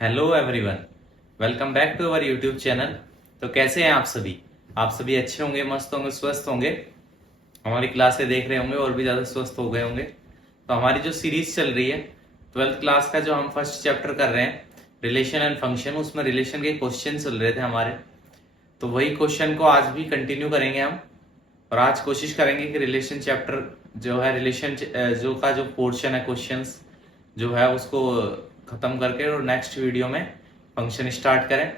Hello everyone, welcome back to our YouTube channel. तो कैसे हैं आप सभी? आप सभी अच्छे होंगे, मस्त होंगे, स्वस्थ होंगे। हमारी क्लासें देख रहे होंगे और भी ज़्यादा स्वस्थ हो गए होंगे। तो हमारी जो सीरीज चल रही है 12th क्लास का, जो हम फर्स्ट चैप्टर कर रहे हैं रिलेशन एंड फंक्शन, उसमें रिलेशन के क्वेश्चन चल रहे थे हमारे। तो वही क्वेश्चन को आज भी कंटिन्यू करेंगे हम। और आज कोशिश करेंगे कि रिलेशन चैप्टर जो है, रिलेशन जो पोर्शन है क्वेश्चंस जो है उसको खत्म करके और नेक्स्ट वीडियो में फंक्शन स्टार्ट करें।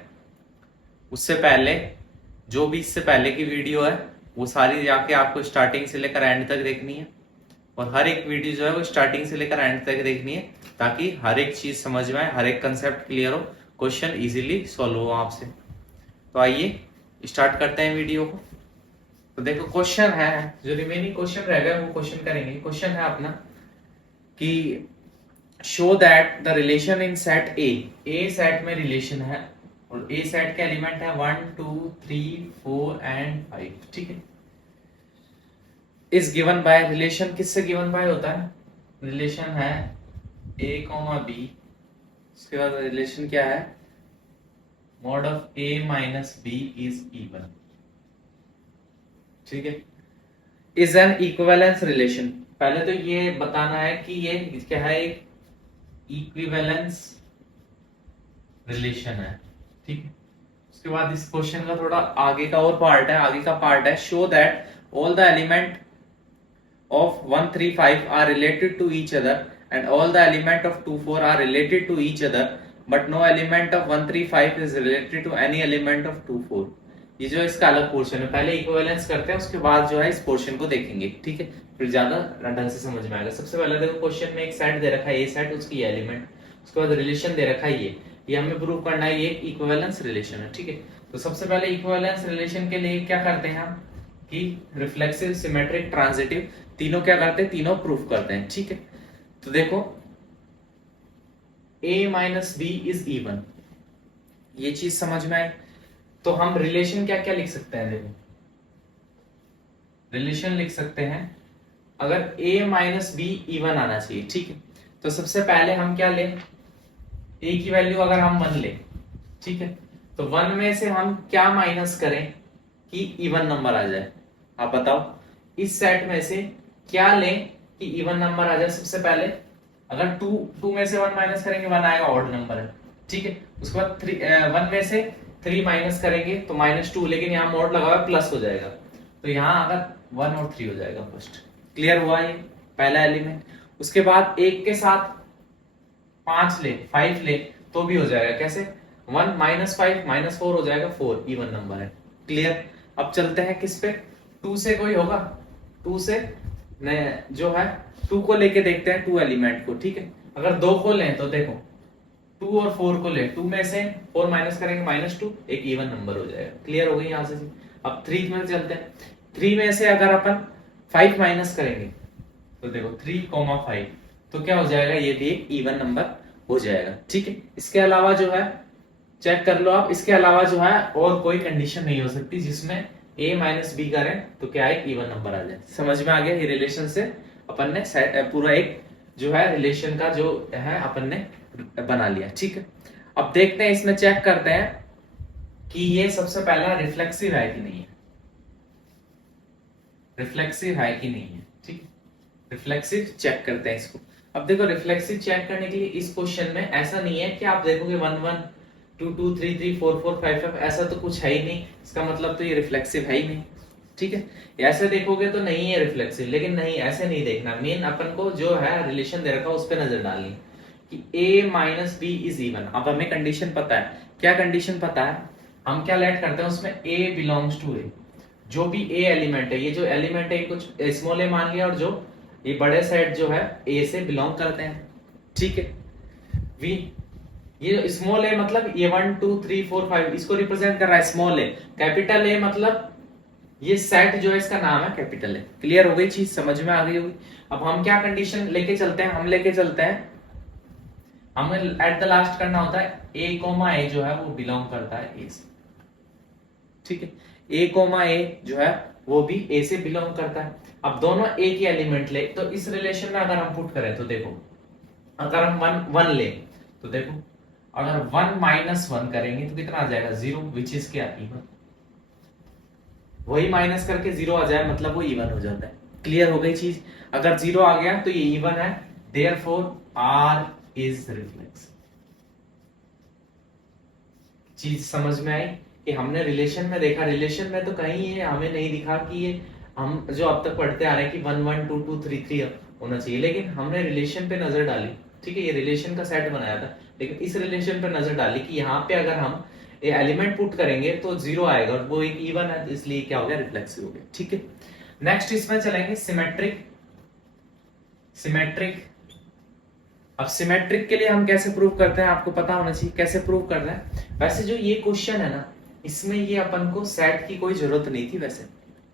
उससे पहले जो भी इससे पहले की वीडियो है वो सारी जाके आपको स्टार्टिंग से लेकर एंड तक देखनी है। और हर एक वीडियो जो है वो स्टार्टिंग से लेकर एंड तक देखनी है, ताकि हर एक चीज समझ में आए, हर एक कंसेप्ट क्लियर हो, क्वेश्चन इजीली सॉल्व हो आपसे। तो आइए स्टार्ट करते हैं वीडियो को। तो देखो क्वेश्चन है, जो रिमेनिंग क्वेश्चन रह गए वो क्वेश्चन करेंगे। क्वेश्चन है अपना कि show that the relation in set A set में रिलेशन है और ए सेट के एलिमेंट है 1 2 3 4 एंड 5। ठीक है, इज गिवन बाय, रिलेशन किससे गिवन बाय होता है? रिलेशन है ए कॉमा बी, उसके बाद रिलेशन क्या है? Mod of A minus B is even. ठीक है, इज एन इक्विवेलेंस रिलेशन। पहले तो ये बताना है कि ये क्या है, एक इक्विवेलेंस रिलेशन है। ठीक है, उसके बाद इस क्वेश्चन का थोड़ा आगे का और पार्ट है, आगे का पार्ट है show that all the element of 1 3 5 are related to each other and all the element of 2 4 are related to each other but no element of 1 3 5 is related to any element of 2 4। ये जो इसका अलग portion है, पहले equivalence करते हैं, उसके बाद जो है इस पोर्शन को देखेंगे। ठीक है, फिर ज्यादा ढंग से समझ में आएगा। सबसे पहले देखो क्वेश्चन में एक सेट दे रखा है, ए सेट, उसकी एलिमेंट, उसके बाद रिलेशन दे रखा है ये हमें प्रूव करना है, ये इक्विवेलेंस रिलेशन है। ठीक है, तो सबसे पहले इक्विवेलेंस रिलेशन के लिए क्या करते हैं हम कि रिफ्लेक्सिव, सिमेट्रिक, ट्रांजिटिव, तीनों क्या करते हैं, तीनों प्रूफ करते हैं। ठीक है, तो देखो a minus B is even, ये चीज समझ में आई। तो हम रिलेशन क्या क्या लिख सकते हैं? देखो रिलेशन लिख सकते हैं, अगर a माइनस बी इवन आना चाहिए। ठीक है, तो सबसे पहले हम क्या लें, a की वैल्यू अगर हम 1 ले, ठीक है, तो 1 में से हम क्या माइनस करें कि इवन नंबर आ जाए? आप बताओ, इस सेट में से क्या लें कि इवन नंबर आ जाए? सबसे पहले अगर 2 में से 1 माइनस करेंगे 1 आएगा, ऑड नंबर है। ठीक है, उसके बाद 1 में से 3 माइनस करेंगे तो -2, लेकिन यहाँ मोड लगा हुआ प्लस हो जाएगा, तो यहाँ अगर 1 और 3 हो जाएगा फर्स्ट। क्लियर हुआ ये पहला एलिमेंट। उसके बाद एक के साथ 5 ले, 5 ले तो भी हो जाएगा। कैसे? 1 -5 -4 हो जाएगा, 4 इवन नंबर है। क्लियर। अब चलते हैं किस पे, 2 से कोई होगा, 2 से जो है 2 को लेके देखते हैं, 2 एलिमेंट को। ठीक है, अगर 2 को लें तो देखो 2 और 4 को ले, 2 में से 4 माइनस करेंगे -2, एक इवन नंबर हो जाएगा। क्लियर हो गई यहाँ से। अब 3 में चलते हैं, 3 में से अगर अपन 5 माइनस करेंगे तो देखो 3,5, तो क्या हो जाएगा, ये भी एक इवन नंबर हो जाएगा। ठीक है, इसके अलावा जो है चेक कर लो आप, इसके अलावा जो है और कोई कंडीशन नहीं हो सकती जिसमें a माइनस बी करें तो क्या एक इवन नंबर आ जाए। समझ में आ गया? ये रिलेशन से अपन ने पूरा एक जो है रिलेशन का जो है अपन ने बना लिया। ठीक है, अब देखते हैं, इसमें चेक करते हैं कि ये सबसे पहला रिफ्लेक्सिव है कि नहीं है, रिफ्लेक्सिव है कि नहीं है। ठीक है, रिफ्लेक्सिव चेक करते हैं इसको। अब देखो रिफ्लेक्सिव चेक करने के लिए इस क्वेश्चन में ऐसा नहीं है कि आप देखोगे 1 1 2 2 3 3 4 4 5 5, ऐसा तो कुछ है ही नहीं, इसका मतलब तो ये रिफ्लेक्सिव है ही नहीं। ठीक है, ऐसे देखोगे तो नहीं है रिफ्लेक्सिव, लेकिन नहीं, ऐसे नहीं देखना। मेन अपन को जो है रिलेशन दे रखा उस पर नजर डालनी कि a minus B is even. अब हमें कंडीशन पता है, क्या कंडीशन पता है, हम क्या लेट करते हैं उसमें, a बिलोंग्स टू a, जो भी a एलिमेंट है, ये जो एलिमेंट है कुछ स्मॉल a मान लिया, और जो ये बड़े सेट जो है a से बिलोंग करते हैं। ठीक है, v, ये स्मॉल ए मतलब ये 1 2 3 4 5 इसको रिप्रेजेंट कर रहा है स्मॉल ए। कैपिटल ए मतलब ये सेट जो है इसका नाम है कैपिटल ए। क्लियर हो गई चीज, समझ में आ गई होगी। अब हम क्या कंडीशन लेके चलते हैं, हम लेके चलते हैं, हमें एट द लास्ट करना होता है a कोमा ए जो है वो बिलोंग करता है a से। ठीक है, a कोमा ए जो है वो भी a से बिलोंग करता है। अब दोनों a की एलिमेंट ले, तो इस रिलेशन में अगर हम पुट करें तो देखो, अगर हम 1 1 ले तो देखो अगर 1 माइनस 1 करेंगे तो कितना आ जाएगा 0, विच इज क्या इवन। वही माइनस करके 0 आ जाए मतलब वो इवन हो जाता है। क्लियर हो गई चीज। अगर 0 आ गया तो ये इवन है, देयरफॉर आर इज रिफ्लेक्स। चीज समझ में आई कि हमने रिलेशन में देखा, रिलेशन में तो कहीं ये हमें नहीं दिखा कि ये हम जो अब तक पढ़ते आ रहे हैं कि 1 1 2 2 3 3 होना चाहिए, लेकिन हमने रिलेशन पे नजर डाली। ठीक है, ये रिलेशन का सेट बनाया था, लेकिन इस रिलेशन पे नजर डाली कि यहाँ पे अगर हम ये एलिमेंट पुट करेंगे तो 0 आएगा और वो एक इवन है, इसलिए क्या हो गया रिफ्लेक्सिव हो गया। ठीक है, नेक्स्ट इसमें चलेंगे सिमेट्रिक। सिमेट्रिक, अब सिमेट्रिक के लिए हम कैसे प्रूव करते हैं आपको पता होना चाहिए कैसे प्रूव करना है। वैसे जो ये क्वेश्चन है ना, इसमें ये अपन को सेट की कोई जरूरत नहीं थी वैसे।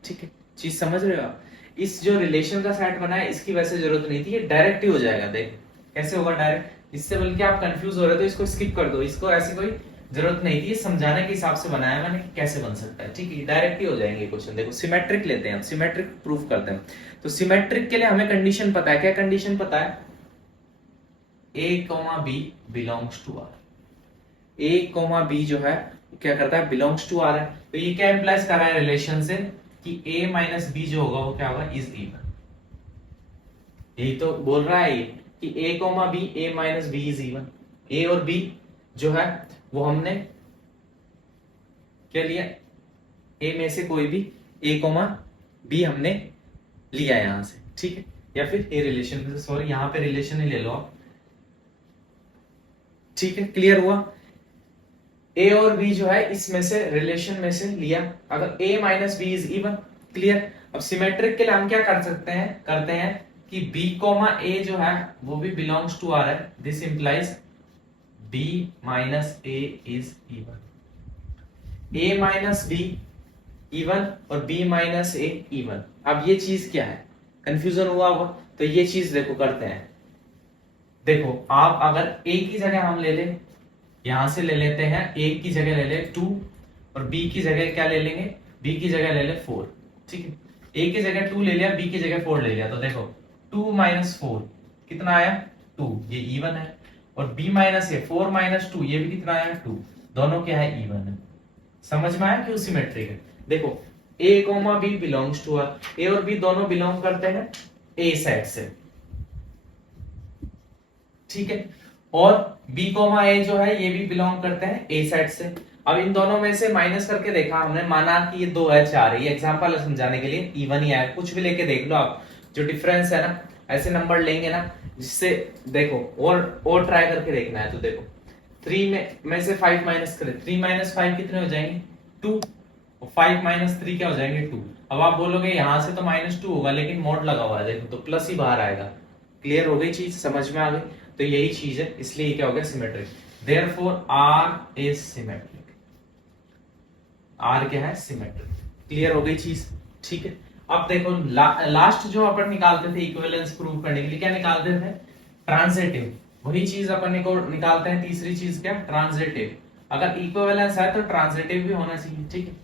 ठीक है, चीज समझ रहे हो आप। इस जो रिलेशन का सेट बना है इसकी वैसे जरूरत नहीं थी, ये डायरेक्ट ही हो जाएगा। देख कैसे होगा डायरेक्ट, इससे बल्कि आप कंफ्यूज हो रहे हो तो इसको स्किप कर दो, इसको ऐसी कोई जरूरत नहीं थी, समझाने के हिसाब से बनाया मैंने कैसे बन सकता है। ठीक है, डायरेक्ट ही हो जाएंगे क्वेश्चन। देखो सिमेट्रिक लेते हैं, सिमेट्रिक प्रूफ करते हैं। तो सिमेट्रिक के लिए हमें कंडीशन पता है, क्या कंडीशन पता है, a, b belongs to r। a, b जो है क्या करता है, बिलोंग्स टू r है। तो ये क्या इंप्लाइज कर रहा है रिलेशन से कि a माइनस b जो होगा वो क्या होगा, इज इवन। यही तो बोल रहा है ये कि a, b a minus b is even. a और b जो है वो हमने क्या लिया, a में से कोई भी a, b हमने लिया यहां से। ठीक है, या फिर a रिलेशन में से, सॉरी यहां पे रिलेशन ही ले लो आप। ठीक है, क्लियर हुआ। a और b जो है इसमें से रिलेशन में से लिया, अगर a minus B is even. Clear. अब सिमेट्रिक के लिए हम क्या कर सकते हैं, करते हैं कि b a जो है वो भी बिलोंग्स टू r है, this implies b minus a is even. a minus b even और b माइनस a इवन। अब ये चीज क्या है, कंफ्यूजन हुआ होगा, तो ये चीज देखो करते हैं। देखो आप अगर a की जगह हम ले लें, यहां से ले लेते हैं, a की जगह ले ले 2 और b की जगह क्या ले लेंगे, b की जगह ले ले 4। ठीक है, a की जगह 2 ले लिया, b की जगह 4 ले लिया, तो देखो 2 माइनस 4 कितना आया 2, ये इवन है। और b माइनस ए 4 माइनस 2 ये भी कितना आया 2, दोनों क्या है इवन है। समझ में आया क्यों सिमेट्रिक है। देखो a, b belongs to r, a और b दोनों बिलोंग करते हैं a सेट से। ठीक है, और b, a जो है ये भी बिलोंग करते हैं a सेट से। अब इन दोनों में से माइनस करके देखा हमने, माना कि ये 2 है 4 है, ये एग्जांपल है समझाने के लिए, इवन ही आया। कुछ भी लेके देख लो आप, जो डिफरेंस है ना, ऐसे नंबर लेंगे ना जिससे देखो और ट्राई करके देखना है। तो देखो 3 में से 5 माइनस करें, 3 माइनस 5 कितने हो जाएंगे 2, और 5 माइनस 3 क्या हो जाएंगे 2। अब आप बोलोगे यहां से तो माइनस 2 होगा, लेकिन मोड लगा हुआ है देखो, तो प्लस ही बाहर आएगा। क्लियर हो गई चीज, समझ में आ गई। तो यही चीज है, इसलिए क्या हो गया symmetric. Therefore R is symmetric, R क्या है सिमेट्रिक। क्लियर हो गई चीज। ठीक है, अब देखो लास्ट जो अपन निकालते थे इक्विवेलेंस प्रूव करने के लिए, क्या निकालते थे, ट्रांजिटिव। वही चीज अपन निकालते हैं, तीसरी चीज क्या, ट्रांजिटिव। अगर इक्विवेलेंस है तो ट्रांजिटिव भी होना चाहिए। ठीक है,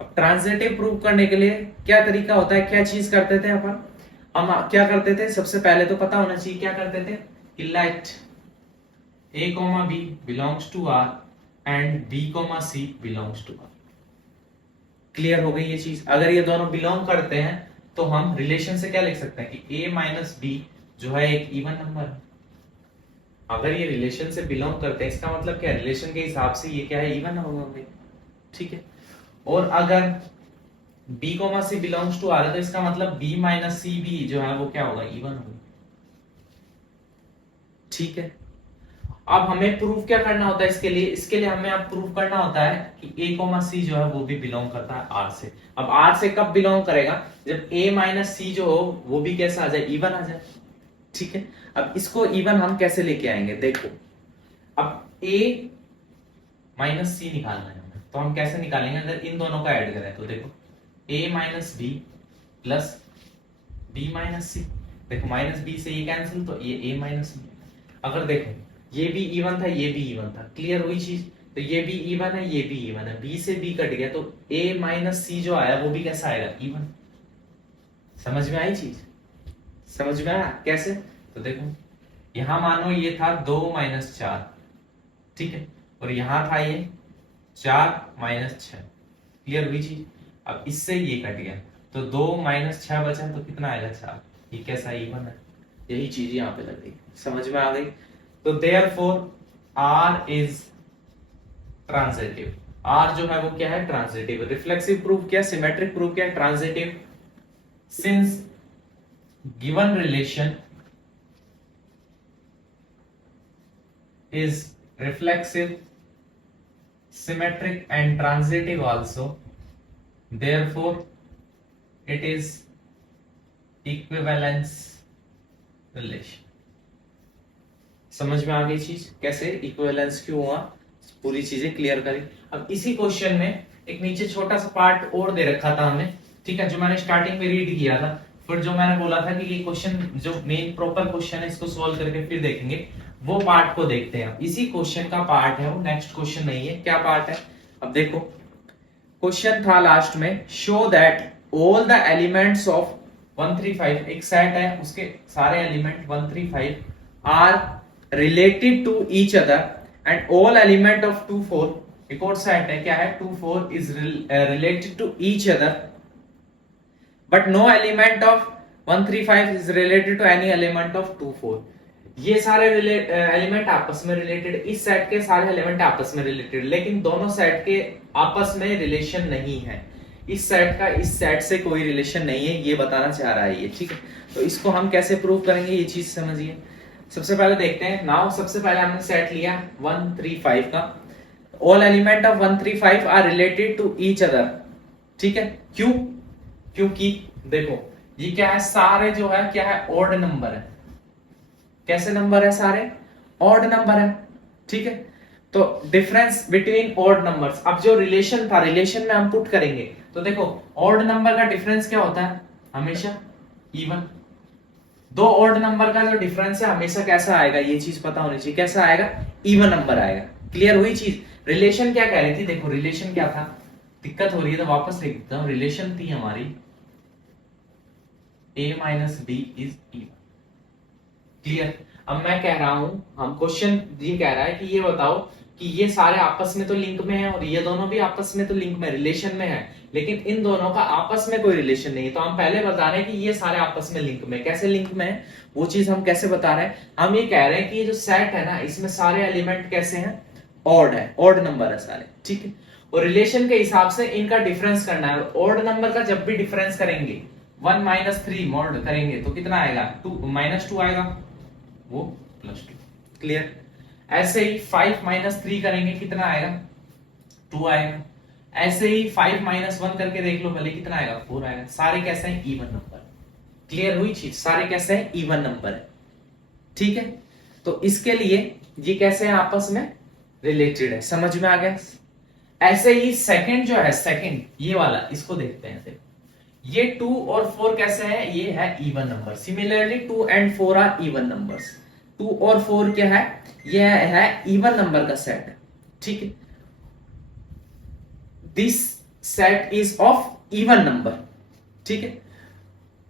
अब ट्रांजिटिव प्रूव करने के लिए क्या तरीका होता है, क्या चीज करते थे अपन, हम क्या करते थे, सबसे पहले तो पता होना चाहिए क्या करते थे, let a, b belongs to r and b, c belongs to r। Clear हो गई ये चीज। अगर ये दोनों बिलोंग करते हैं तो हम रिलेशन से क्या लिख सकते हैं कि a माइनस बी जो है एक इवन नंबर है। अगर ये रिलेशन से बिलोंग करते हैं इसका मतलब क्या, रिलेशन के हिसाब से ये क्या है इवन होंगे। ठीक है, और अगर b, c belongs to r है तो इसका मतलब b माइनस c भी जो है वो क्या होगा, इवन होगा। ठीक है, अब हमें प्रूफ क्या करना होता है इसके लिए हमें अब प्रूफ करना होता है कि a, c जो है वो भी बिलोंग करता है r से। अब r से कब बिलोंग करेगा, जब a माइनस c जो हो वो भी कैसा आ जाए, इवन आ जाए। ठीक है, अब इसको इवन हम कैसे लेके आएंगे, देखो अब a माइनस c निकालना है हमें, तो हम कैसे निकालेंगे, अगर इन दोनों का ऐड करें तो देखो a minus B plus b minus C, देखो माइनस b से ये कैंसिल, तो ये a माइनस बी। अगर देखो ये भी इवन था, ये भी इवन था, क्लियर हुई चीज। तो ये भी इवन है, ये भी इवन है, b से b कट गया तो a माइनस सी जो आया वो भी कैसा आएगा, इवन। समझ में आई चीज, समझ में आया कैसे। तो देखो यहां मानो ये था 2 माइनस 4, ठीक है, और यहां था ये 4 माइनस 6, क्लियर हुई चीज। अब इससे ये कट गया तो 2 माइनस 6 बचा तो कितना आएगा 4, ये कैसा इवन है, यही चीज यहाँ पे लग गई, समझ में आ गई। तो therefore R is transitive, R जो है वो क्या है, ट्रांजिटिव। रिफ्लेक्सिव प्रूफ क्या, सिमेट्रिक प्रूफ क्या, transitive. Since given relation is reflexive, symmetric and transitive also, therefore it is equivalence relation। समझ में आ गई चीज, कैसे इक्विवेलेंस क्यों हुआ, पूरी चीजें क्लियर करी। अब इसी क्वेश्चन में एक नीचे छोटा सा पार्ट और दे रखा था हमें, ठीक है, जो मैंने स्टार्टिंग में रीड किया था, फिर जो मैंने बोला था कि ये क्वेश्चन जो मेन प्रॉपर क्वेश्चन है इसको सॉल्व करके फिर देखेंगे, वो पार्ट को देखते हैं। इसी क्वेश्चन का पार्ट है वो, नेक्स्ट क्वेश्चन नहीं है। क्या पार्ट है, अब देखो क्वेश्चन था लास्ट में, show that all the elements of 135, एक सेट है उसके सारे element 135 are related to each other and all element of 24, एक और सेट है क्या है 24 is related to each other but no element of 135 is related to any element of 24। ये सारे एलिमेंट आपस में रिलेटेड, इस सेट के सारे एलिमेंट आपस में रिलेटेड, लेकिन दोनों सेट के आपस में रिलेशन नहीं है, इस सेट का इस सेट से कोई रिलेशन नहीं है, ये बताना चाह रहा है ये, ठीक है। तो इसको हम कैसे प्रूव करेंगे ये चीज समझिए। सबसे पहले देखते हैं, नाउ सबसे पहले हमने सेट लिया 135 का, all element of 135 are related to each other, ठीक है। क्यों, क्योंकि देखो ये क्या है, सारे जो है क्या है ऑड नंबर है, कैसे नंबर है, सारे ऑड नंबर है, ठीक है। तो डिफरेंस बिटवीन ऑड नंबर्स, अब जो रिलेशन था रिलेशन में हम पुट करेंगे, तो देखो ऑड नंबर का डिफरेंस क्या होता है, हमेशा इवन। दो ऑड नंबर का जो डिफरेंस है हमेशा कैसा आएगा, ये चीज पता होनी चाहिए, कैसा आएगा, इवन नंबर आएगा। क्लियर हुई चीज। रिलेशन क्या कह रही थी, देखो रिलेशन क्या था, दिक्कत हो रही है तो वापस लिख देता हूं, रिलेशन थी हमारी a minus B is even. Clear. अब मैं कह रहा हूं, हम क्वेश्चन ये कह रहा है कि ये बताओ कि ये सारे आपस में तो लिंक में है और ये दोनों भी आपस में तो लिंक में रिलेशन में है, लेकिन इन दोनों का आपस में कोई रिलेशन नहीं है। तो हम पहले बता रहे हैं कि ये सारे आपस में लिंक में, कैसे लिंक में है वो चीज हम कैसे बता रहे हैं, हम ये कह रहे हैं कि ये जो सेट है ना इसमें सारे एलिमेंट कैसे हैं, ऑड है, ऑड नंबर है सारे, ठीक है। और रिलेशन के हिसाब से इनका डिफरेंस करना है, ऑड नंबर का जब भी डिफरेंस करेंगे 1 माइनस 3 मॉड करेंगे तो कितना आएगा, 2 माइनस 2 आएगा, वो प्लस 2। क्लियर। ऐसे ही 5 माइनस 3 करेंगे कितना आएगा, 2 आएगा। ऐसे ही 5 माइनस 1 करके देख लो पहले कितना आएगा, 4 आएगा। सारे कैसे हैं, इवन नंबर। क्लियर हुई चीज, सारे कैसे हैं, इवन नंबर है, ठीक है। तो इसके लिए ये कैसे हैं, आपस में रिलेटेड है, समझ में आ गया। ऐसे ही सेकंड जो है, सेकंड ये वाला, इसको देखते हैं। ये 2 और 4 कैसे है, ये है even number. Similarly 2 and 4 are even numbers. 2 और 4 क्या है, ये है इवन नंबर का सेट है, ठीक है। This set is of even number, ठीक है।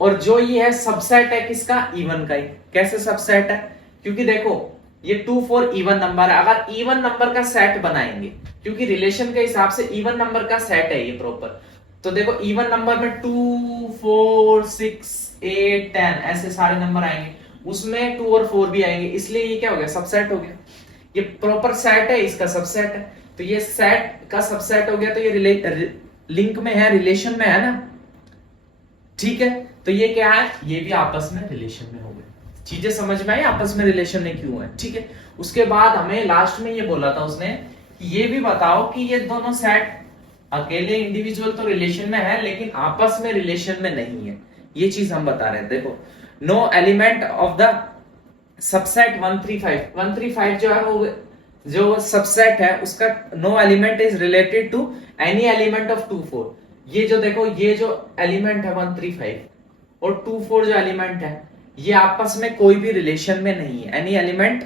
और जो ये है सबसेट है किसका, इवन का ही। कैसे सबसेट है, क्योंकि देखो ये 2 4 इवन नंबर है, अगर इवन नंबर का सेट बनाएंगे, क्योंकि रिलेशन के हिसाब से इवन नंबर का सेट है ये प्रॉपर, तो देखो इवन नंबर में 2 4 6 8 10 ऐसे सारे नंबर आएंगे, उसमें 2 और 4 भी आएंगे, इसलिए ये क्या हो गया, सबसेट हो गया। ये प्रॉपर सेट है, इसका सबसेट है, तो ये सेट का सबसेट हो गया, तो ये लिंक में है, रिलेशन में है ना, ठीक है। तो ये क्या है, ये भी आपस में रिलेशन में हो गए। चीजें समझ में आई आपस में रिलेशन में क्यों है, ठीक है। उसके बाद हमें लास्ट में ये बोला था उसने कि ये भी बताओ कि ये दोनों सेट अकेले इंडिविजुअल तो रिलेशन में है लेकिन आपस में रिलेशन में नहीं है, ये चीज हम बता रहे हैं। देखो no element of the subset 135 जो है वो जो सबसेट है उसका no element is related to any element of 2 4। ये जो देखो ये जो एलिमेंट है 135 और 2 4 जो एलिमेंट है ये आपस में कोई भी रिलेशन में नहीं है। एनी एलिमेंट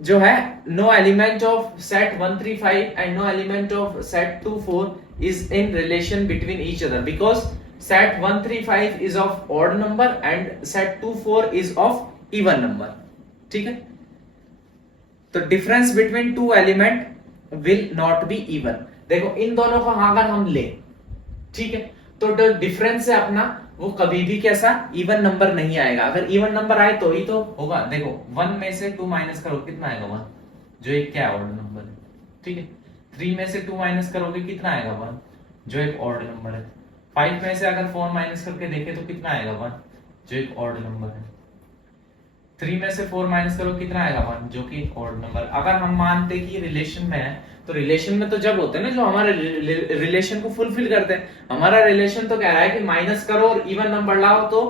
जो है no element of set 135 and no element of set 2 4 is in relation between each other because set 135 is of odd number and set 24 is of even number, ठीक है। तो difference between two element will not be even. देखो इन दोनों को अगर हम ले, ठीक है, तो जो डिफरेंस है अपना वो कभी भी कैसा इवन नंबर नहीं आएगा। अगर इवन नंबर आए तो ही तो होगा। देखो 1 में से 2 माइनस करो कितना आएगा 1, जो एक क्या ऑड नंबर है, ठीक है। 3 में से 2 माइनस करोगे कितना आएगा 1, जो एक ऑड नंबर है। 5 में से अगर 4 माइनस करके देखे तो कितना आएगा 1, जो एक ऑड नंबर है। 3 में से 4 माइनस करो कितना आएगा 1, जो कि ऑड नंबर। अगर हम मानते कि रिलेशन में है, तो रिलेशन में तो जब होते हैं ना जो हमारे रिलेशन को फुलफिल करते हैं। हमारा रिलेशन तो कह रहा है कि माइनस करो और इवन नंबर लाओ तो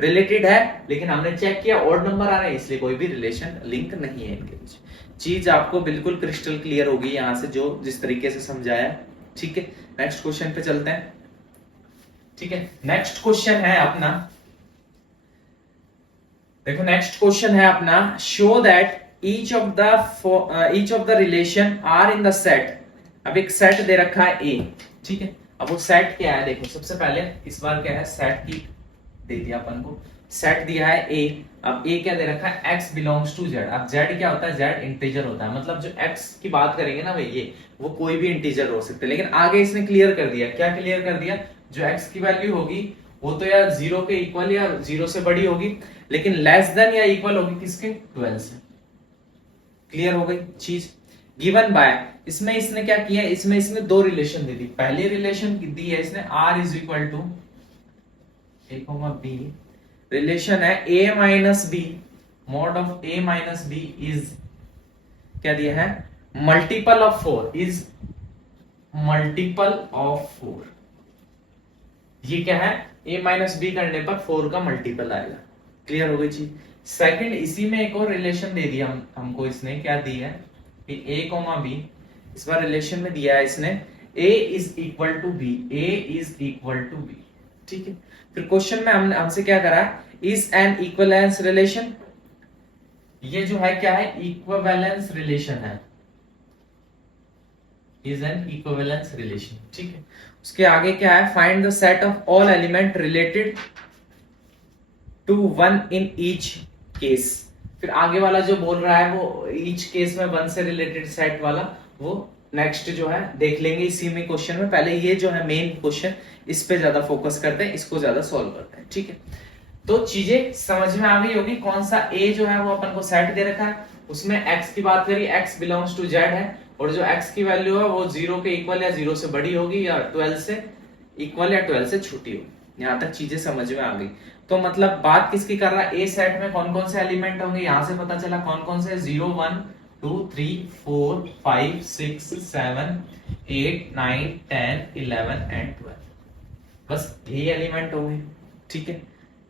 रिलेटेड है, लेकिन हमने चेक किया ऑड नंबर आ रहे हैं, इसलिए कोई भी रिलेशन लिंक नहीं है इनके बीच। चीज आपको बिल्कुल क्रिस्टल क्लियर होगी यहां से जो जिस तरीके से समझाया, ठीक है। नेक्स्ट क्वेश्चन पे चलते हैं, ठीक है। नेक्स्ट क्वेश्चन है अपना, देखो नेक्स्ट क्वेश्चन है अपना, show that each of the relation are in the set। अब एक सेट दे रखा है A, ठीक है। अब वो सेट क्या है, देखो सबसे पहले इस बार क्या है, सेट की दे दिया अपन को, सेट दिया है A। अब A क्या दे रखा है, x belongs to z। अब z क्या होता है, z इंटीजर होता है, मतलब जो x की बात करेंगे ना भाई ये वो कोई भी इंटीजर हो सकते हैं। लेकिन आगे इसने क्लियर कर दिया, क्या क्लियर कर दिया, जो x की वैल्यू होगी वो तो या 0 के इक्वल या 0 से बड़ी होगी, लेकिन लेस देन या इक्वल होगी किसके, 12 से। क्लियर हो गई चीज। गिवन बाय, इसमें इसने क्या किया, इसमें इसने दो रिलेशन दे दी। पहली रिलेशन दी है इसने r is equal to a comma b, relation है a minus b, mod of a minus b is क्या दिया है, multiple of 4, is multiple of 4। ये क्या है, a माइनस b करने पर 4 का मल्टीपल आएगा। क्लियर हो गई चीज। सेकंड, इसी में एक और रिलेशन दे दिया हमको इसने, क्या दी है कि a कॉमा b, इस बार रिलेशन में दिया है इसने a is equal to b, a is equal to b, ठीक है। फिर क्वेश्चन में हमसे क्या करा, इज एन इक्विवेलेंस रिलेशन, ये जो है क्या है, इक्विवेलेंस रिलेशन है, इज एन इक्विवेलेंस रिलेशन, ठीक है। उसके आगे क्या है, find the set of all element related to 1 in each case. फिर आगे वाला जो बोल रहा है वो ईच केस में 1 से रिलेटेड सेट वाला, वो नेक्स्ट जो है देख लेंगे इसी में क्वेश्चन में। पहले ये जो है मेन क्वेश्चन, इस पे ज्यादा फोकस करते हैं, इसको ज्यादा सॉल्व करते हैं, ठीक है। तो चीजें समझ में आ गई होगी, कौन सा ए जो है वो अपन को सेट दे रखा है, उसमें x की बात करी, x बिलोंग्स टू z है, और जो x की वैल्यू है वो 0 के इक्वल या 0 से बड़ी होगी, या 12 से इक्वल या 12 से छोटी होगी। यहां तक चीजें समझ में आ गई। तो मतलब बात किसकी कर रहा है, ए सेट में कौन कौन से एलिमेंट होंगे, यहां से पता चला कौन कौन से, 0 1 2 3 4 5 6 7 8 9 10 11 एंड 12, बस यही एलिमेंट होंगे, ठीक है।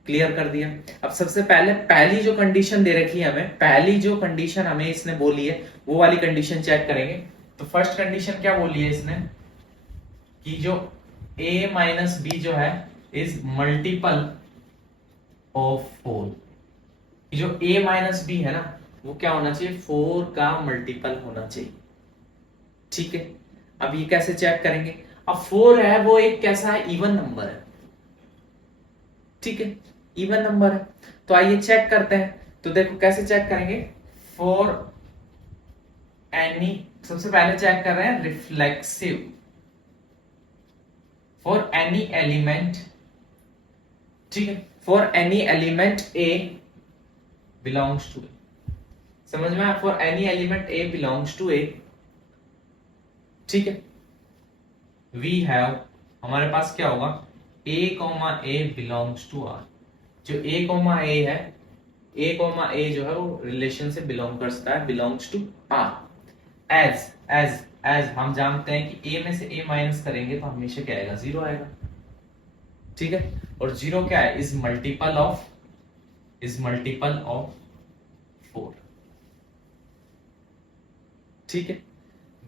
क्लियर कर दिया। अब सबसे पहले पहली जो कंडीशन दे रखी है हमें, पहली जो कंडीशन हमें इसने बोली है वो वाली कंडीशन चेक करेंगे। तो फर्स्ट कंडीशन क्या बोली है इसने, कि जो a माइनस बी जो है इज मल्टीपल ऑफ 4। जो a माइनस बी है ना वो क्या होना चाहिए, 4 का मल्टीपल होना चाहिए, ठीक है। अब ये कैसे चेक करेंगे, अब 4 है वो एक कैसा है, इवन नंबर है, ठीक है, इवन नंबर है। तो आइए चेक करते हैं। तो देखो कैसे चेक करेंगे, फॉर एनी, सबसे पहले चेक कर रहे हैं रिफ्लेक्सिव, फॉर एनी एलिमेंट, ठीक है, for any element a belongs to a, समझ में आया, for any element a belongs to a, ठीक है। वी हैव, हमारे पास क्या होगा, a comma a belongs to r। जो a कॉमा a है, a कॉमा a जो है वो रिलेशन से बिलोंग करता है, बिलोंग्स टू r। एज हम जानते हैं कि a में से a माइनस करेंगे तो हमेशा क्या आएगा, 0 आएगा, ठीक है। और 0 क्या है, इज मल्टीपल ऑफ 4, ठीक है।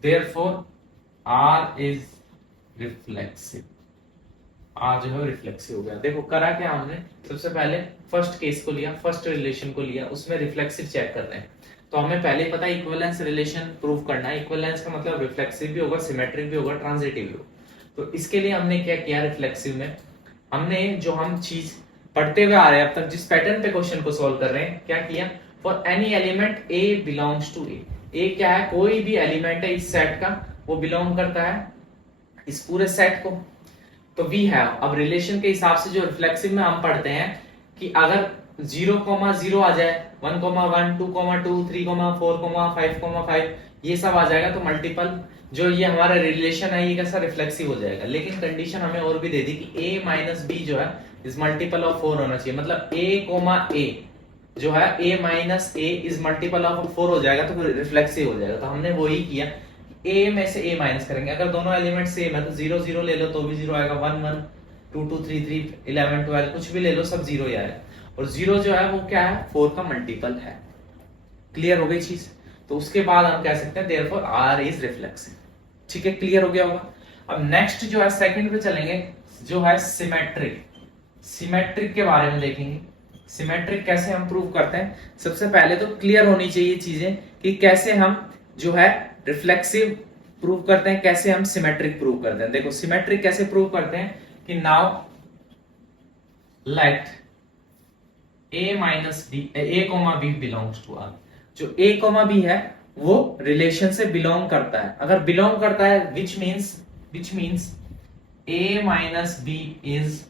Therefore r is reflexive, r जो है रिफ्लेक्सिव हो गया। देखो करा क्या हमने, सबसे पहले फर्स्ट केस को लिया, फर्स्ट रिलेशन को लिया, उसमें रिफ्लेक्सिव चेक कर रहे हैं। तो हमें पहले पता है इक्विवेलेंस रिलेशन प्रूव करना है। इक्विवेलेंस का मतलब रिफ्लेक्सिव भी होगा, सिमेट्रिक भी होगा, ट्रांजिटिव भी होगा। तो इसके लिए हमने क्या किया, रिफ्लेक्सिव में हमने जो हम चीज पढ़ते हुए आ रहे हैं अब तक, जिस पैटर्न पे क्वेश्चन को सॉल्व कर रहे हैं, क्या किया, for any element a belongs to a, A क्या है, कोई भी एलिमेंट है इस सेट का, वो बिलोंग करता है इस पूरे सेट को। तो वी हैव, अब रिलेशन के हिसाब से जो रिफ्लेक्सिव में हम पढ़ते हैं कि अगर 0,0 आ जाए, 1,1 2,2 3,4,5,5 ये सब आ जाएगा तो मल्टीपल जो ये हमारा रिलेशन है ये कैसा रिफ्लेक्सिव हो जाएगा। लेकिन कंडीशन हमें और भी दे दी कि a माइनस बी जो है इज मल्टीपल ऑफ 4 होना चाहिए, मतलब a, जो है a minus A is multiple of 4 हो जाएगा तो फिर रिफ्लेक्सिव हो जाएगा। तो हमने वही किया, a में से a माइनस करेंगे, अगर दोनों एलिमेंट सेम है तो 0 0 ले लो तो भी 0 आएगा, 1 1 2 2 3 3 11 12 कुछ भी ले लो सब 0 ही आएगा, और 0 जो है वो क्या है 4 का मल्टीपल है। क्लियर हो गई चीज। तो उसके बाद हम कह सकते हैं देयरफॉर r इज रिफ्लेक्सिव। ठीक है, क्लियर हो गया होगा। अब नेक्स्ट जो है सेकंड पे चलेंगे, जो है सिमेट्रिक। सिमेट्रिक के बारे में देखेंगे, सिमेट्रिक कैसे हम प्रूव करते हैं। सबसे पहले तो क्लियर होनी चाहिए चीजें कि कैसे हम जो है रिफ्लेक्सिव प्रूव करते हैं, कैसे हम सिमेट्रिक प्रूव करते हैं। देखो सिमेट्रिक कैसे प्रूव करते हैं कि now let a minus B, a comma B belongs to r। जो a कोमा बी है वो रिलेशन से बिलोंग करता है, अगर बिलोंग करता है which means a minus B is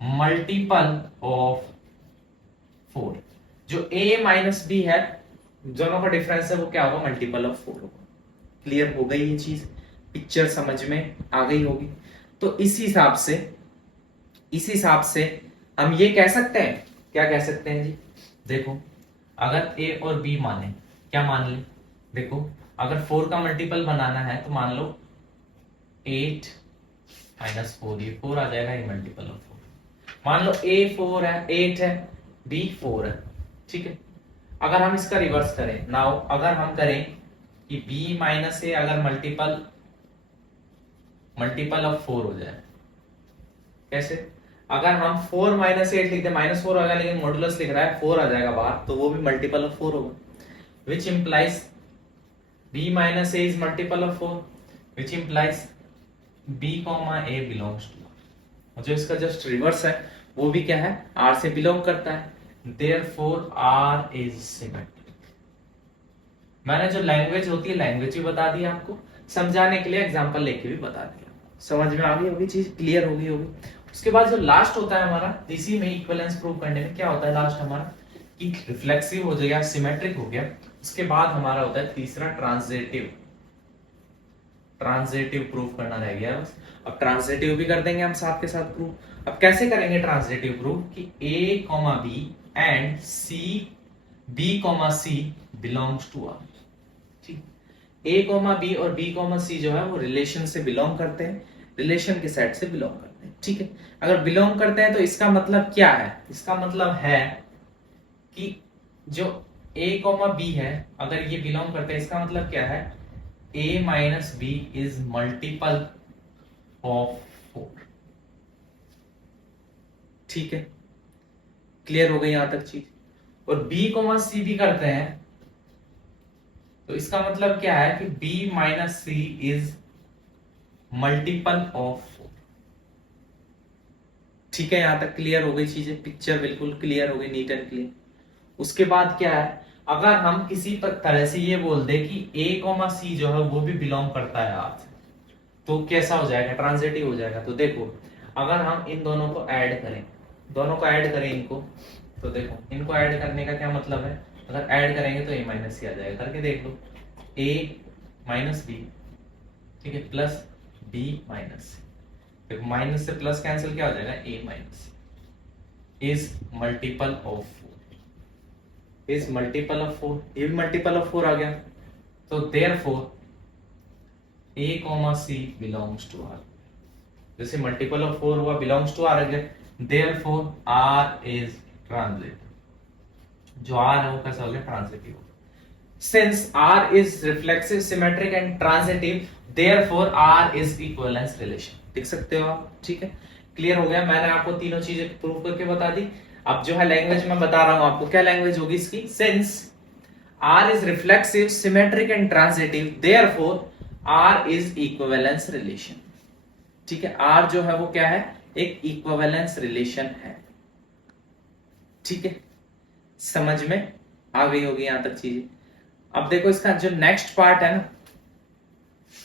multiple of 4। जो a माइनस बी है दोनों का डिफरेंस है वो क्या होगा, मल्टीपल ऑफ 4 होगा। क्लियर हो गई ये चीज, पिक्चर समझ में आ गई होगी। तो इस हिसाब से हम ये कह सकते हैं, क्या कह सकते हैं जी, देखो अगर a और b माने, क्या मान ले, देखो अगर 4 का मल्टीपल बनाना है तो मान लो 8 माइनस 4, ये 4 आ जाएगा, ये मल्टीपल ऑफ 4। मान लो a 4 है, 8 है, b 4 है, ठीक है। अगर हम इसका रिवर्स करें, नाउ अगर हम करें कि b माइनस ए अगर मल्टीपल ऑफ 4 हो जाए, कैसे, अगर हम 4 माइनस 8 लिख दे, माइनस 4 होगा लेकिन मॉडुलस लिख रहा है 4 आ जाएगा बाहर, तो वो भी मल्टीपल ऑफ 4 होगा, which implies b minus A is multiple of 4, which implies b comma a belongs to. जो इसका जस्ट रिवर्स है वो भी क्या है, r से बिलोंग करता है, देयरफॉर r इज सिमेट्रिक। मैंने जो लैंग्वेज होती है लैंग्वेज भी बता दी आपको, समझाने के लिए एग्जांपल लेके भी बता दिया। समझ में आ गई होगी चीज, क्लियर हो गई होगी। उसके बाद जो लास्ट होता है हमारा इसी में इक्विवेलेंस प्रूव करने में, क्या होता है लास्ट हमारा कि रिफ्लेक्सिव हो गया, सिमेट्रिक हो गया। उसके बाद हमारा होता है तीसरा ट्रांजिटिव प्रूव करना रह गया बस। अब ट्रांजिटिव भी कर देंगे हम साथ के साथ प्रूव। अब कैसे करेंगे ट्रांजिटिव प्रूव कि a, b and b, c belongs to r। ठीक, a, b और b, c जो है वो रिलेशन से बिलोंग करते हैं, रिलेशन के सेट से बिलोंग करते हैं। ठीक है, अगर बिलोंग करते हैं तो इसका मतलब क्या है, इसका मतलब है कि जो a, b है अगर ये बिलोंग करते हैं, इसका मतलब क्या है, a minus B is multiple of 4। ठीक है, क्लियर हो गई यहां तक चीज। और b, c भी करते हैं तो इसका मतलब क्या है कि b minus c is multiple of 4। ठीक है, यहां तक क्लियर हो गई चीजें, पिक्चर बिल्कुल क्लियर हो गई, नीट एंड क्लियर। उसके बाद क्या है, अगर हम किसी तरह से ये बोल दे कि a, c जो है वो भी बिलोंग करता है R से, तो कैसा हो जाएगा, ट्रांजिटिव हो जाएगा। तो देखो अगर हम इन दोनों को ऐड करें इनको, तो देखो इनको ऐड करने का क्या मतलब है, अगर ऐड करेंगे तो a माइनस सी आ जाएगा, करके देख लो, a माइनस बी, ठीक है, प्लस b माइनस सी। देखो माइनस से प्लस कैंसिल, क्या हो जाएगा, a minus is multiple of 4, is multiple of 4, ये भी मल्टीपल ऑफ 4 आ गया। तो therefore a, c belongs to r। जैसे मल्टीपल ऑफ 4 हुआ, बिलोंग्स टू r आ गया, देयरफॉर r इज ट्रांजिटिव। जो r है वो कैसा हो गया, transitive. Since r is reflexive, symmetric and transitive, therefore r is equivalence relation. देख सकते हो आप, ठीक है, क्लियर हो गया। मैंने आपको तीनों चीजें प्रूव करके बता दी। अब जो है लैंग्वेज मैं बता रहा हूं आपको, क्या लैंग्वेज होगी इसकी, since r is reflexive, symmetric and transitive, therefore r is equivalence relation. ठीक है, r जो है वो क्या है, एक इक्विवेलेंस रिलेशन है। ठीक है, समझ में आ गई होगी यहां तक चीजें। अब देखो इसका जो नेक्स्ट पार्ट है ना,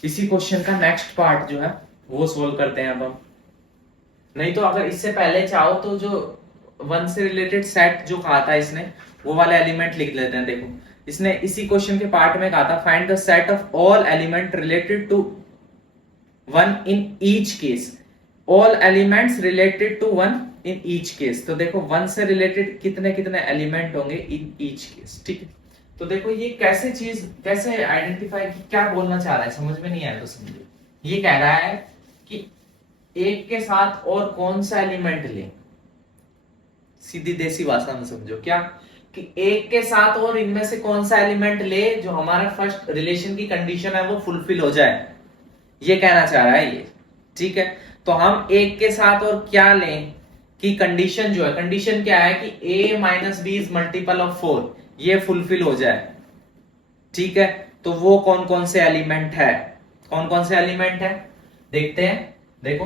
इसी क्वेश्चन का नेक्स्ट पार्ट जो है वो सोल्व करते हैं अब हम। नहीं तो अगर इससे पहले चाहो तो जो वन से रिलेटेड सेट जो कहा था इसने, वो वाला एलिमेंट लिख लेते हैं। देखो इसने इसी क्वेश्चन के पार्ट में कहा था find the set of all element related to one in each case, all elements related to one in each case. तो देखो वन से रिलेटेड कितने कितने एलिमेंट होंगे इन ईच केस, ठीक है। तो देखो ये कैसे चीज कैसे आइडेंटिफाई, क्या बोलना चाह रहा है समझ में नहीं आया तो समझो। ये कह रहा है कि एक के साथ और कौन सा एलिमेंट ले, सीधी देसी भाषा में समझो क्या, कि एक के साथ और इनमें से कौन सा एलिमेंट ले जो हमारा फर्स्ट रिलेशन की कंडीशन है वो फुलफिल हो जाए, ये कहना चाह रहा है ये, ठीक है। तो हम एक के साथ और क्या लें कि कंडीशन जो है, कंडीशन क्या है कि a minus B is multiple of 4, ये फुलफिल हो जाए, ठीक है। तो वो कौन कौन से एलिमेंट है, कौन कौन से एलिमेंट है देखते हैं। देखो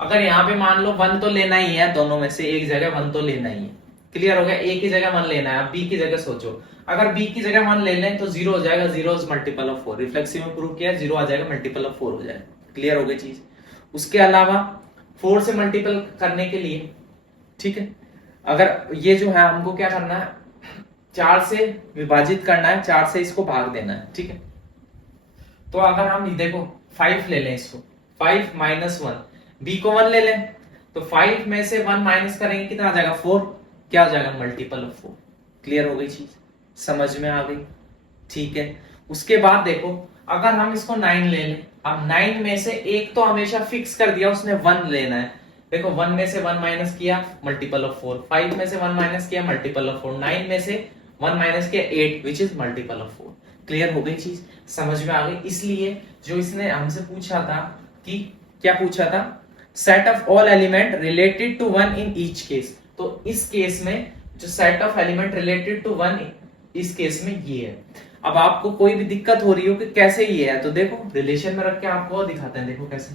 अगर यहाँ पे मान लो वन तो लेना ही है, दोनों में से एक जगह वन तो लेना ही है, क्लियर हो गया। ए की जगह वन लेना है, बी की जगह सोचो, अगर बी की जगह वन ले लें तो जीरो हो जाएगा, zero is multiple of 4, reflexive में प्रूव किया, जीरो आ जाएगा, मल्टीपल ऑफ 4 हो जाएगा, क्लियर हो गई चीज। उसके अलावा 4 से मल्टीपल करने के लिए, ठीक है, अगर ये जो है हमको क्या करना है, 4 से विभाजित करना है, 4 से इसको भाग देना है, ठीक है। तो अगर हम देखो 5 ले लें इसको, 5 माइनस 1, बी को 1 ले लें, तो 5 में से 1 माइनस करेंगे कितना आ जाएगा 4, क्या हो जाएगा मल्टीपल ऑफ 4, क्लियर हो गई चीज, समझ में आ गई, ठीक है। उसके बाद देखो अगर हम इसको 9 ले लें, अब 9 में से एक तो हमेशा फिक्स कर दिया उसने 1 लेना है, देखो 1 में से 1 माइनस किया मल्टीपल ऑफ 4, 5 में से 1 माइनस किया मल्टीपल ऑफ 4, 9 में से 1 माइनस किया 8 which is multiple of 4, clear हो गई चीज, समझ में आ गई। इसलिए जो इसने हमसे पूछा था कि क्या पूछा था, set of all element related to one in each case, तो इस केस में जो set of element related to one, इस केस में ये है। अब आपको कोई भी दिक्कत हो रही हो कि कैसे ये है, तो देखो रिलेशन में रख के आपको और दिखाते हैं, देखो कैसे।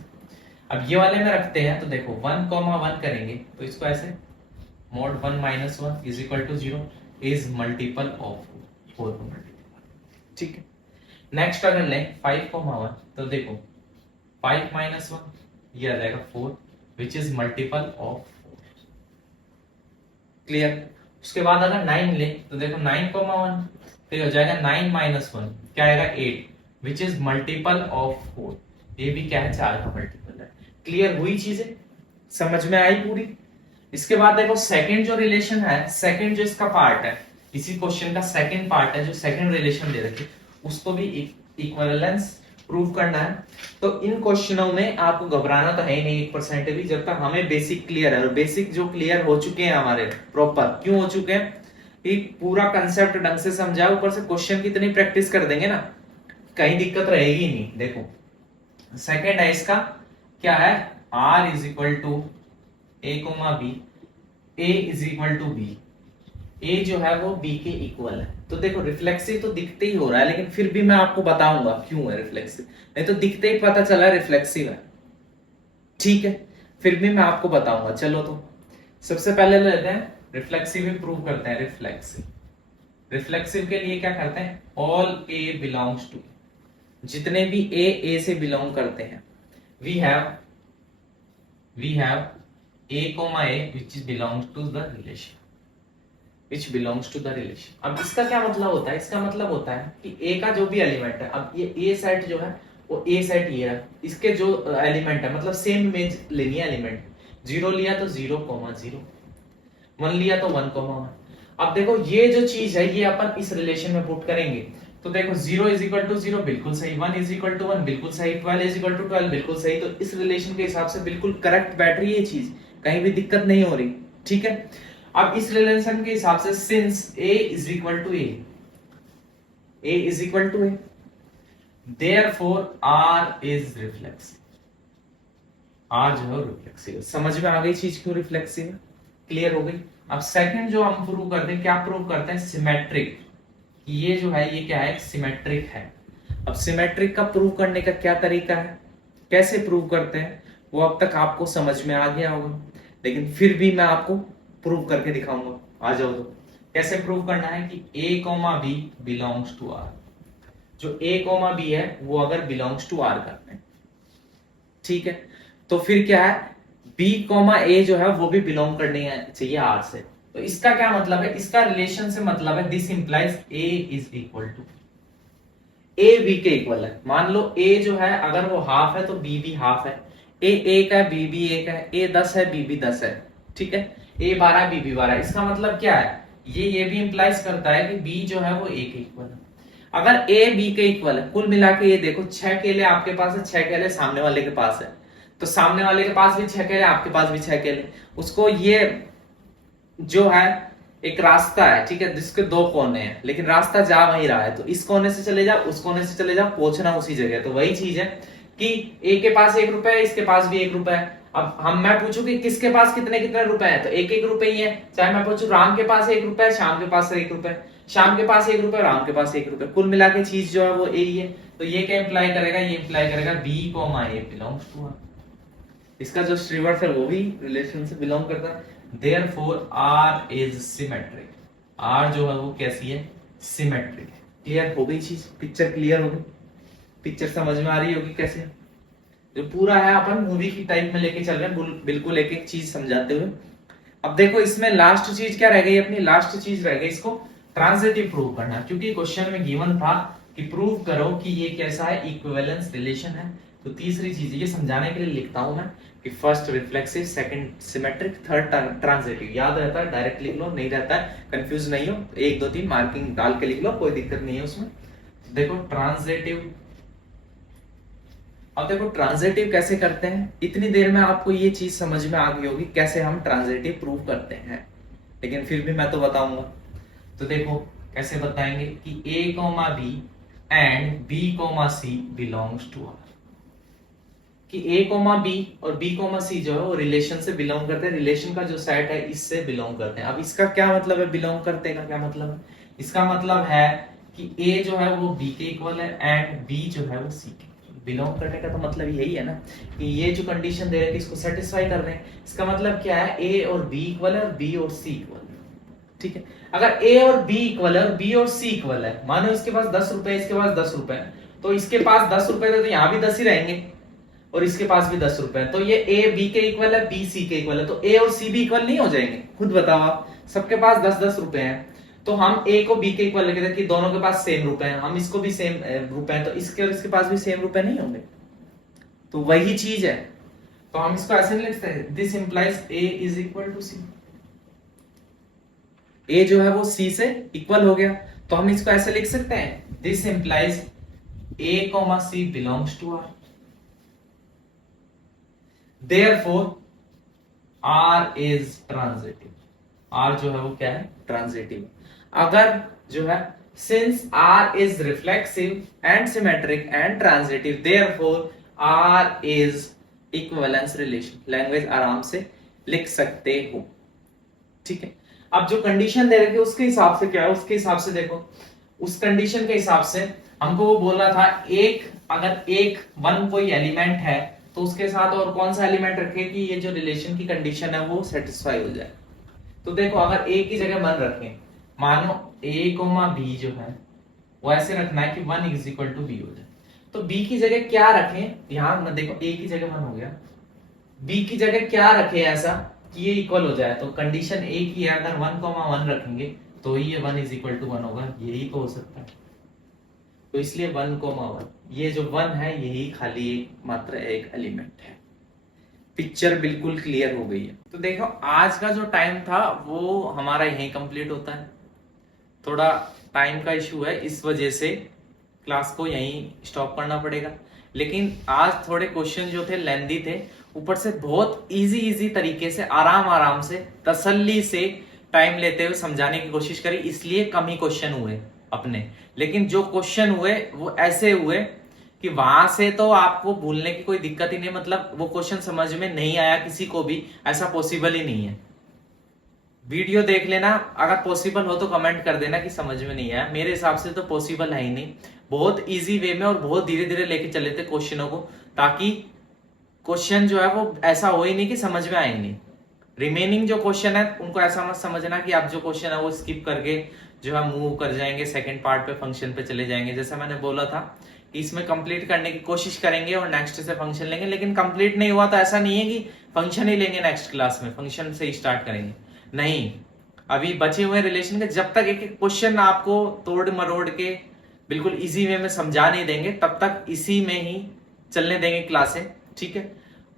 अब ये वाले में रखते हैं, तो देखो 1, 1 करेंगे तो इसको ऐसे mod 1 minus 1 is equal to 0 is multiple of 4 को मल्टीपल, ठीक है। नेक्स्ट अगर लें 5, 1 तो देखो 5 माइनस 1 ये आ जाएगा 4 which is multiple of 4, clear. उसके बाद अगर 9 ले तो देखो 9, 1 तो हो जाएगा 9 माइनस 1 क्या आएगा 8 विच इज मल्टीपल ऑफ 4, ये भी क्या है 4 का मल्टीपल है, क्लियर हुई चीजें, समझ में आई पूरी। इसके बाद देखो सेकंड जो रिलेशन है, सेकंड जो इसका पार्ट है, इसी क्वेश्चन का सेकंड पार्ट है जो सेकंड रिलेशन दे रखी, उसको भी इक्विवेलेंस प्रूव करना है। तो इन क्वेश्चनों में आपको घबराना तो है ही नहीं 1% भी, जब तक हमें बेसिक क्लियर है, और बेसिक जो क्लियर हो चुके हैं हमारे प्रॉपर, क्यों हो चुके हैं कि पूरा कंसेप्ट ढंग से समझा, ऊपर से क्वेश्चन की इतनी प्रैक्टिस कर देंगे ना, कहीं दिक्कत रहेगी नहीं। देखो सेकंड है इसका क्या है, r is equal to a comma b, a is equal to b, a जो है वो b के इक्वल है। तो देखो रिफ्लेक्सिव तो दिखते ही हो रहा है, लेकिन फिर भी मैं आपको बताऊंगा क्यों है रिफ्लेक्सिव, नहीं तो दिखते ही पता चला रिफ्लेक्सिव है, ठीक है, फिर भी मैं आपको बताऊंगा। चलो तो सबसे पहले लेते हैं रिफ्लेक्सिव ही प्रूव करते हैं। रिफ्लेक्सिव के लिए क्या करते हैं, ऑल a बिलोंग्स टू, जितने भी a से बिलोंग करते हैं, we have a comma a which belongs to the relation, which belongs to the relation। अब इसका क्या मतलब होता है, इसका मतलब होता है कि a का जो भी एलिमेंट है, अब ये a सेट जो है वो a सेट ये है, इसके जो एलिमेंट है मतलब सेम इमेज लेनी है एलिमेंट, 0 लिया तो 0, 0, 1 लिया तो 1, 1। अब देखो ये जो चीज है ये अपन इस रिलेशन में पुट करेंगे, तो देखो 0 इज इक्वल टू 0 बिल्कुल सही, 1 इज इक्वल टू 1 बिल्कुल सही, 12 इज इक्वल टू 12 बिल्कुल सही। तो इस रिलेशन के हिसाब से बिल्कुल करेक्ट बैठ रही है ये चीज, कहीं भी दिक्कत नहीं हो रही, ठीक है। अब इस रिलेशन के हिसाब से since a is equal to a is equal to a, therefore r is reflexive, r जो है रिफ्लेक्सिव। समझ में आ गई चीज क्यों रिफ्लेक्सिव है, क्लियर हो गई। अब सेकंड जो हम प्रूव करते हैं, क्या प्रूव करते हैं, सिमेट्रिक, ये जो है ये क्या है, सिमेट्रिक है। अब सिमेट्रिक का प्रूव करने का क्या तरीका है, कैसे प्रूव करते हैं, वो अब तक आपको समझ में आ गया होगा, लेकिन फिर भी मैं आपको प्रूव करके दिखाऊंगा, आ जाओ। तो कैसे प्रूव करना है कि a comma B belongs to R, जो a कॉमा बी है वो अगर बिलोंग्स टू आर करते हैं, ठीक है, तो फिर क्या है b कॉमा ए जो है वो भी बिलोंग करनी चाहिए आर से। तो इसका क्या मतलब है, इसका रिलेशन से मतलब है this implies a is equal to, A B के इक्वल है। मान लो a जो है अगर वो हाफ है तो b भी हाफ है, a 1 है b भी 1 है, a 10 है b भी 10 है, ठीक है, a 12 b भी 12। इसका मतलब क्या है, ये भी इंप्लाइज करता है कि b जो है वो a के इक्वल है। अगर a b के इक्वल है, कुल मिला के ये देखो 6 केले आपके पास है, 6 केले सामने वाले के पास है, तो सामने वाले के पास भी 6 केले, आपके पास भी 6 केले, उसको ये जो है एक रास्ता है, ठीक है, जिसके 2 कोने हैं, लेकिन रास्ता जा वही रहा है, तो इस कोने से चले जाओ उस कोने से चले जाओ, पहुंचना उसी जगह। तो वही चीज है कि ए के पास 1 रुपए है, इसके पास भी 1 रुपए है। अब मैं पूछूं कि किसके पास कितने कितने रुपए हैं, तो 1 रुपए ही है। चाहे मैं पूछूं राम के पास 1 रुपए है, श्याम के पास 1 रुपए, श्याम के पास 1 रुपए, राम के पास 1 रुपए, कुल मिला के चीज जो है वो ए ही है। तो ये क्या इंप्लाई करेगा, ये इंप्लाई करेगा B comma A belongs to R. इसका जो स्ट्रीवर्ड है वो भी रिलेशन से बिलोंग करता है। Therefore R is symmetric, R जो है वो कैसी है, सिमेट्रिक है। क्लियर हो गई चीज, पिक्चर क्लियर हो गई, पिक्चर समझ में आ रही होगी कैसे। जो पूरा है अपन मूवी की टाइप में लेके चल रहे हैं, बिल्कुल एक एक चीज समझाते हुए। अब देखो इसमें लास्ट चीज क्या रह गई, अपनी लास्ट चीज रह गई इसको ट्रांजिटिव प्रूव करना, क्योंकि क्वेश्चन में गिवन था कि प्रूव करो कि ये कैसा है, इक्विवेलेंस रिलेशन है। तो तीसरी चीज ये समझाने के लिए लिखता हूं मैं कि first reflexive, second symmetric, third transitive. याद रहता है डायरेक्ट लिख लो, नहीं रहता है कंफ्यूज नहीं हो, 1 2 3 मार्किंग डाल के लिख लो, कोई दिक्कत नहीं है उसमें। देखो ट्रांजिटिव, अब देखो ट्रांजिटिव कैसे करते हैं, इतनी देर में आपको ये चीज समझ में आ गई होगी कैसे हम ट्रांजिटिव प्रूव करते हैं, लेकिन फिर भी मैं तो बताऊंगा। तो देखो कैसे बताएंगे कि a comma B and b comma C belongs to R, कि a कॉमा बी और b कॉमा सी जो है वो रिलेशन से बिलोंग करते हैं, रिलेशन का जो सेट है इससे बिलोंग करते हैं। अब इसका क्या मतलब है, बिलोंग करते का क्या मतलब है, इसका मतलब है कि a जो है वो b के इक्वल है एंड b जो है वो c के। बिलोंग करने का तो मतलब यही है ना कि ये जो कंडीशन दे रहे हैं इसको सेटिस्फाई कर रहे हैं। इसका मतलब क्या है, a और b इक्वल है और b और c इक्वल है, ठीक है। अगर a और b इक्वल है और b और c इक्वल है, मानो इसके पास 10 रुपए, इसके पास 10 रुपए, तो इसके पास 10 रुपए थे तो यहाँ भी 10 ही रहेंगे और इसके पास भी 10 रुपए, तो ये a b के इक्वल है, b c के इक्वल है, तो a और c भी इक्वल नहीं हो जाएंगे, खुद बताओ आप। सबके पास 10-10 रुपए हैं, तो हम a को b के इक्वल लेके कि दोनों के पास सेम रुपए हैं, हम इसको भी सेम रुपए हैं, तो इसके और इसके पास भी सेम रुपए नहीं होंगे। तो वही चीज है, तो हम इसको ऐसे नहीं लिख सकते, this implies a is equal to c। a जो है वो c से इक्वल हो गया, तो हम इसको ऐसे लिख सकते हैं, this implies a comma c belongs to r। Therefore R is transitive, R जो है वो क्या है, ट्रांजिटिव। अगर जो है since R is reflexive and symmetric and transitive, therefore R is equivalence relation। Language आराम से लिख सकते हो, ठीक है। अब जो कंडीशन दे रखी है उसके हिसाब से क्या है, उसके हिसाब से देखो, उस कंडीशन के हिसाब से हमको वो बोलना था एक, अगर एक 1 कोई एलिमेंट है तो उसके साथ और कौन सा एलिमेंट रखे कि ये जो रिलेशन की कंडीशन है वो सेटिस्फाई हो जाए। तो देखो अगर a की जगह 1 रखें, मानो a कोमा b जो है वो ऐसे रखना है कि 1 इज इक्वल टू b हो जाए, तो b की जगह क्या रखें, यहां ना देखो a की जगह 1 हो गया, b की जगह क्या रखें ऐसा कि ये इक्वल हो जाए। तो कंडीशन a की है, अगर 1,1 रखेंगे तो ये 1 इज इक्वल टू 1 होगा, यही तो हो सकता है। तो इसलिए 1,1, ये जो 1 है यही खाली एक मात्र एक एलिमेंट है। पिक्चर बिल्कुल क्लियर हो गई है। तो देखो आज का जो टाइम था वो हमारा यहीं कंप्लीट होता है, थोड़ा टाइम का इशू है, इस वजह से क्लास को यहीं स्टॉप करना पड़ेगा। लेकिन आज थोड़े क्वेश्चन जो थे लेंदी थे, ऊपर से बहुत इजी तरीके से आराम से तसल्ली से टाइम लेते हुए समझाने की कोशिश करी, इसलिए कम ही क्वेश्चन हुए अपने। लेकिन जो क्वेश्चन हुए वो ऐसे हुए कि वहां से तो आपको भूलने की कोई दिक्कत ही नहीं, मतलब वो क्वेश्चन समझ में नहीं आया किसी को भी, ऐसा पॉसिबल ही नहीं है। वीडियो देख लेना, अगर पॉसिबल हो तो कमेंट कर देना कि समझ में नहीं आया। मेरे हिसाब से तो पॉसिबल है ही नहीं, बहुत इजी वे में और बहुत धीरे धीरे लेके चले थे क्वेश्चनों को, ताकि क्वेश्चन जो है वो ऐसा हो ही नहीं कि समझ में आए नहीं। रिमेनिंग जो क्वेश्चन है उनको ऐसा मत समझना कि आप जो क्वेश्चन है वो स्किप करके जो है मूव कर जाएंगे, सेकंड पार्ट पे फंक्शन पे चले जाएंगे। जैसे मैंने बोला था कि इसमें कंप्लीट करने की कोशिश करेंगे और नेक्स्ट से फंक्शन लेंगे, लेकिन कंप्लीट नहीं हुआ तो ऐसा नहीं है कि फंक्शन ही लेंगे नेक्स्ट क्लास में, फंक्शन से ही स्टार्ट करेंगे, नहीं। अभी बचे हुए रिलेशन के जब तक एक एक क्वेश्चन आपको तोड़ मरोड़ के बिल्कुल इजी वे में समझा नहीं देंगे तब तक इसी में ही चलने देंगे क्लासें, ठीक है।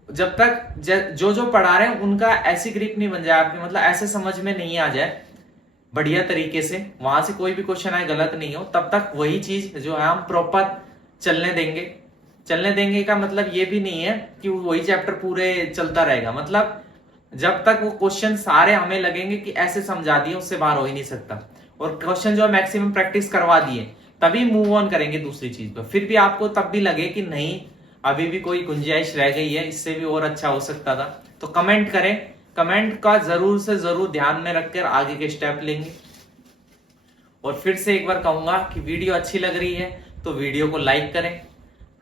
जब तक जो जो पढ़ा रहे हैं उनका ऐसी ग्रिप नहीं बन जाए आपके, मतलब ऐसे समझ में नहीं आ जाए बढ़िया तरीके से, वहां से कोई भी क्वेश्चन आए गलत नहीं हो, तब तक वही चीज जो है हम प्रॉपर चलने देंगे। चलने देंगे का मतलब ये भी नहीं है कि वही चैप्टर पूरे चलता रहेगा, मतलब जब तक वो क्वेश्चन सारे हमें लगेंगे कि ऐसे समझा दिए उससे बाहर हो ही नहीं सकता, और क्वेश्चन जो है मैक्सिमम प्रैक्टिस करवा दिए तभी मूव ऑन करेंगे दूसरी चीज पर। फिर भी आपको तब भी लगे कि नहीं अभी भी कोई गुंजाइश रह गई है, इससे भी और अच्छा हो सकता था, तो कमेंट करें, कमेंट का जरूर से जरूर ध्यान में रखकर आगे के स्टेप लेंगे। और फिर से एक बार कहूंगा कि वीडियो अच्छी लग रही है तो वीडियो को लाइक करें,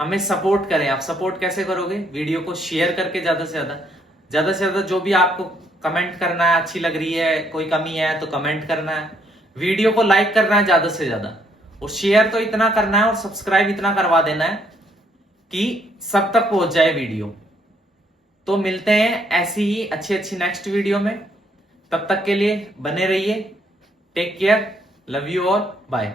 हमें सपोर्ट करें। आप सपोर्ट कैसे करोगे? वीडियो को शेयर करके ज्यादा से ज्यादा जो भी आपको कमेंट करना है, अच्छी लग रही है, कोई कमी है तो कमेंट करना है, वीडियो को लाइक करना है ज्यादा से ज्यादा, और शेयर तो इतना करना है और सब्सक्राइब इतना करवा देना है कि सब तक पहुंच जाए वीडियो। तो मिलते हैं ऐसी ही अच्छी नेक्स्ट वीडियो में, तब तक के लिए बने रहिए, take care, love you all, bye.